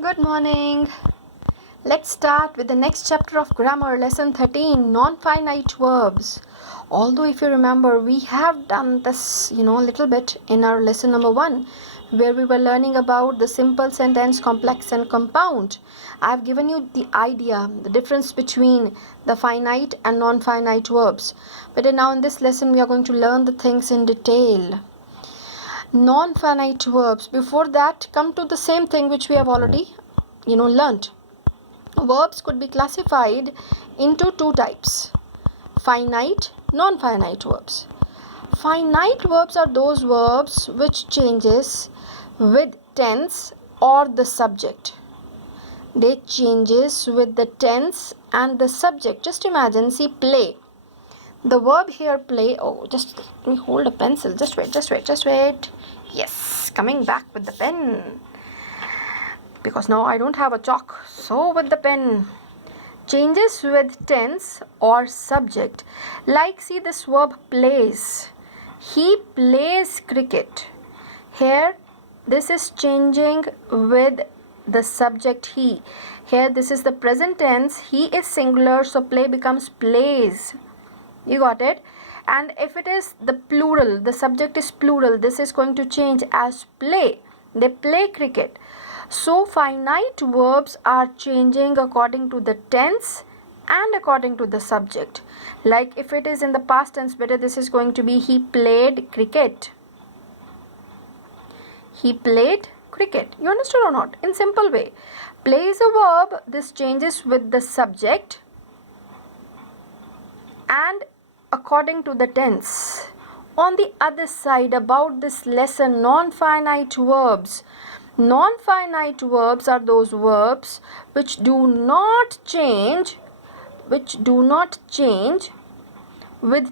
Good morning. Let's start with the next chapter of grammar, lesson 13, non-finite verbs. Although if you remember, we have done this, a little bit in our lesson number 1, where we were learning about the simple sentence, complex and compound. I have given you the idea, the difference between the finite and non-finite verbs. But now in this lesson, we are going to learn the things in detail. Non-finite verbs. Before that, come to the same thing which we have already, learnt. Verbs could be classified into two types: finite, non-finite verbs. Finite verbs are those verbs which changes with tense or the subject. They changes with the tense and the subject. Just imagine, see, play. The verb here, play. Oh, just let me hold a pencil. Just wait. Yes, coming back with the pen. Because now I don't have a chalk. So with the pen. Changes with tense or subject. Like, see, this verb plays. He plays cricket. Here, this is changing with the subject he. Here, this is the present tense. He is singular, so play becomes plays. You got it? And if it is the plural, the subject is plural, this is going to change as play. They play cricket. So finite verbs are changing according to the tense and according to the subject. Like if it is in the past tense, better this is going to be he played cricket. He played cricket. You understood or not? In simple way. Play is a verb. This changes with the subject and according to the tense. On the other side, about this lesson, non-finite verbs. Non-finite verbs are those verbs which do not change with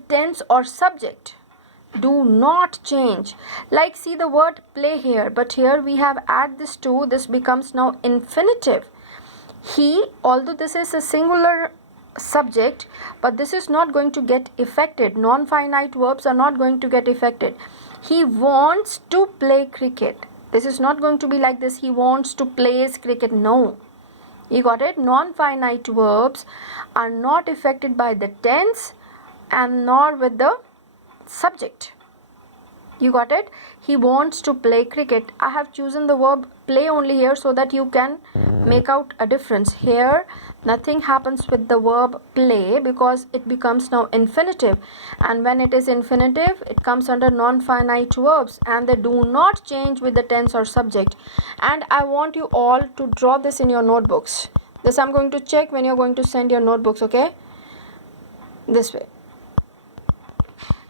tense or subject. Do not change. Like, see the word play here, but here we have add this to, this becomes now infinitive. He, although this is a singular subject, but this is not going to get affected. Non-finite verbs are not going to get affected. He wants to play cricket. This is not going to be like this. He wants to play cricket. No. You got it? Non-finite verbs are not affected by the tense and nor with the subject. You got it? He wants to play cricket. I have chosen the verb play only here so that you can make out a difference. Here, nothing happens with the verb play because it becomes now infinitive. And when it is infinitive, it comes under non-finite verbs and they do not change with the tense or subject. And I want you all to draw this in your notebooks. This I'm going to check when you're going to send your notebooks, okay? This way.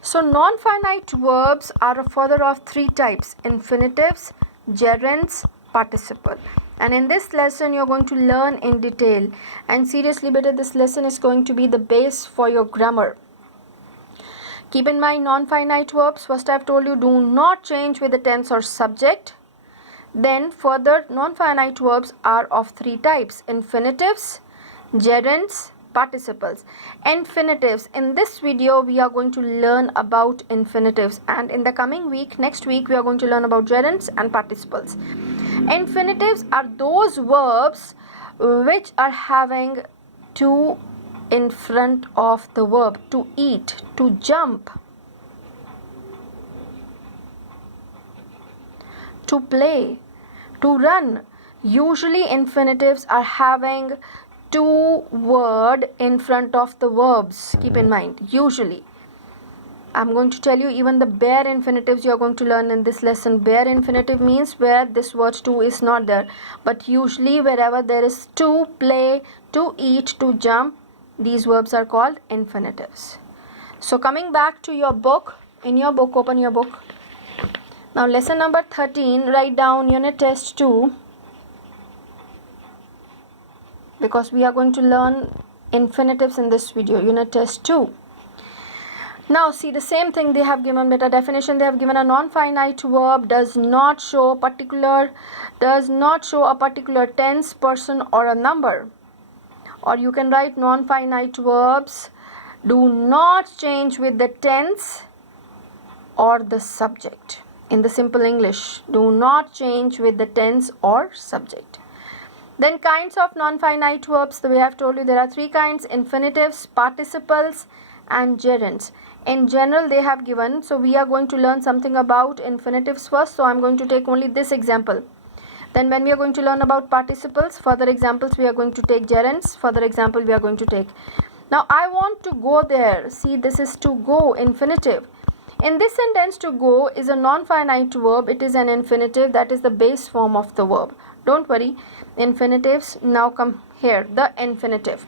So non-finite verbs are a further of three types: infinitives, gerunds, participle. And in this lesson you're going to learn in detail. And seriously, better, this lesson is going to be the base for your grammar. Keep in mind, non-finite verbs, first I've told you, do not change with the tense or subject. Then further, non-finite verbs are of three types: infinitives, gerunds, participles. Infinitives. In this video we are going to learn about infinitives, and in the coming week, next week, we are going to learn about gerunds and participles. Infinitives are those verbs which are having to in front of the verb: to eat, to jump, to play, to run. Usually infinitives are having two word in front of the verbs. Keep in mind, usually. I'm going to tell you even the bare infinitives you are going to learn in this lesson. Bare infinitive means where this word to is not there. But usually wherever there is to play, to eat, to jump, these verbs are called infinitives. So coming back to your book, in your book, open your book. Now lesson number 13, write down unit test 2. Because we are going to learn infinitives in this video, unit test 2. Now see the same thing they have given, better definition. They have given a non-finite verb does not show a particular tense, person or a number. Or you can write non-finite verbs do not change with the tense or the subject. In the simple English, do not change with the tense or subject. Then kinds of non-finite verbs, the way I've told you, there are three kinds: infinitives, participles, and gerunds. In general, they have given, so we are going to learn something about infinitives first. So I'm going to take only this example. Then when we are going to learn about participles, further examples we are going to take gerunds, further example we are going to take. Now I want to go there. See, this is to go, infinitive. In this sentence, to go is a non-finite verb. It is an infinitive, that is the base form of the verb. Don't worry, infinitives now come here, the infinitive.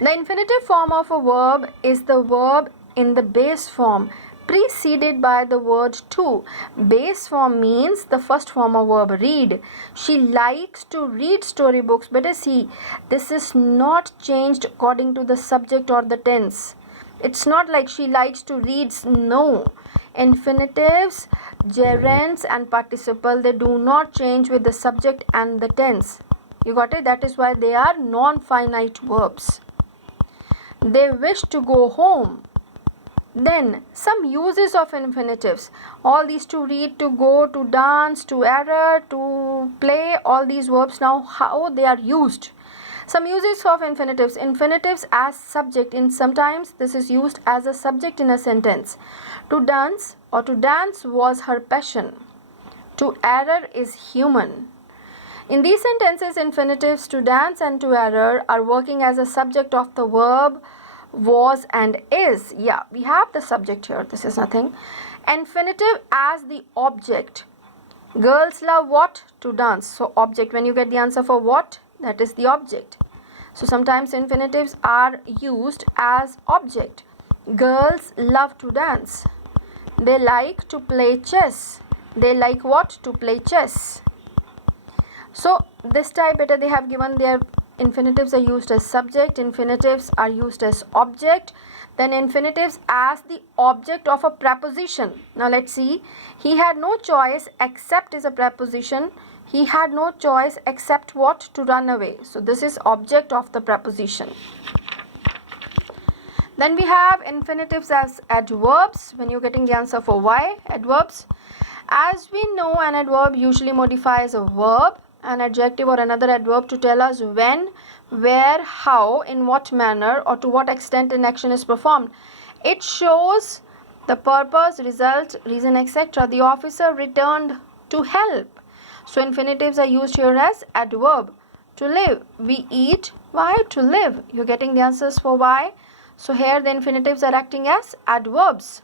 The infinitive form of a verb is the verb in the base form preceded by the word to. Base form means the first form of verb, read. She likes to read storybooks. But see, this is not changed according to the subject or the tense. It's not like she likes to read. No. Infinitives, gerunds, and participle, they do not change with the subject and the tense. You got it? That is why they are non-finite verbs. They wish to go home. Then some uses of infinitives. All these: to read, to go, to dance, to err, to play, all these verbs, now how they are used. Some uses of infinitives. Infinitives as subject. In sometimes this is used as a subject in a sentence. To dance or to dance was her passion. To err is human. In these sentences, infinitives to dance and to err are working as a subject of the verb was and is. Yeah, we have the subject here. This is nothing. Infinitive as the object. Girls love what? To dance. So object, when you get the answer for what, that is the object. So sometimes infinitives are used as object. Girls love to dance. They like to play chess. They like what? To play chess. So this type better they have given their infinitives are used as subject, infinitives are used as object, then infinitives as the object of a preposition. Now let's see. He had no choice except is a preposition. He had no choice except what? To run away. So this is object of the preposition. Then we have infinitives as adverbs. When you're getting the answer for why, adverbs. As we know, an adverb usually modifies a verb, an adjective or another adverb to tell us when, where, how, in what manner or to what extent an action is performed. It shows the purpose, result, reason, etc. The officer returned to help. So infinitives are used here as adverb. To live, we eat. Why? To live. You're getting the answers for why. So here the infinitives are acting as adverbs.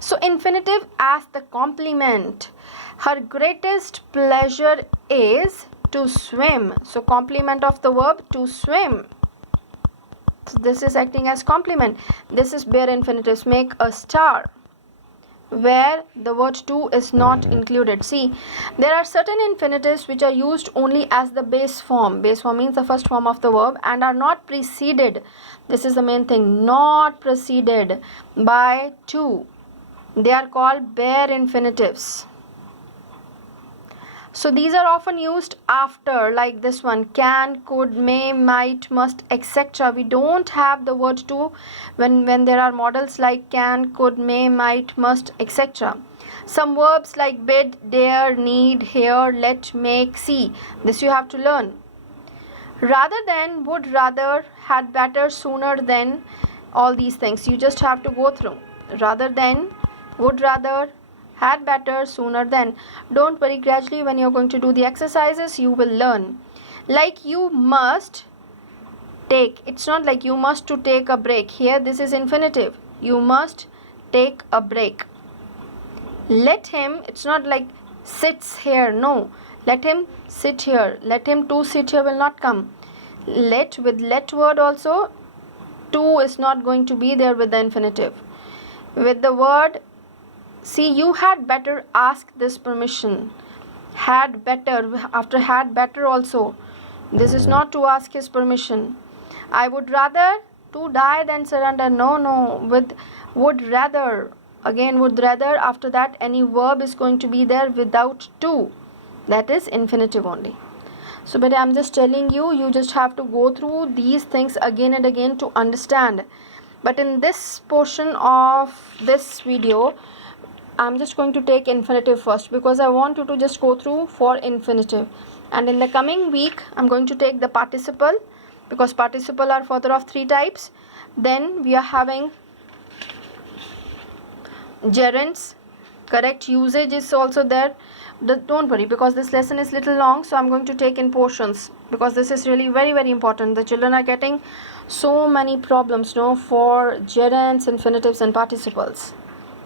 So infinitive as the complement. Her greatest pleasure is to swim. So complement of the verb to swim. So this is acting as complement. This is bare infinitives. Make a star, where the word to is not included. See, there are certain infinitives which are used only as the base form. Base form means the first form of the verb and are not preceded. This is the main thing. Not preceded by to. They are called bare infinitives. So these are often used after, like this one, can, could, may, might, must, etc. We don't have the word to when there are models like can, could, may, might, must, etc. Some verbs like bid, dare, need, hear, let, make, see. This you have to learn. Rather than, would rather, had better, sooner than, all these things you just have to go through. Rather than, would rather, had better, sooner than. Don't worry, gradually when you're going to do the exercises you will learn. Like you must take, it's not like you must to take a break. Here this is infinitive. You must take a break. Let him, it's not like sits here. No, let him sit here. Let him to sit here will not come. Let, with let word also, to is not going to be there with the infinitive. With the word, see, you had better ask this permission. Had better, after had better also. This is not to ask his permission. I would rather to die than surrender. No. With would rather. Again would rather. After that any verb is going to be there without to. That is infinitive only. So but I'm just telling you, you just have to go through these things again and again to understand. But in this portion of this video, I'm just going to take infinitive first because I want you to just go through for infinitive. And in the coming week, I'm going to take the participle because participle are further of 3 types. Then we are having gerunds, correct usage is also there. Don't worry because this lesson is little long, so I'm going to take in portions because this is really very, very important. The children are getting so many problems for gerunds, infinitives and participles.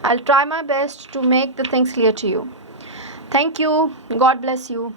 I'll try my best to make the things clear to you. Thank you. God bless you.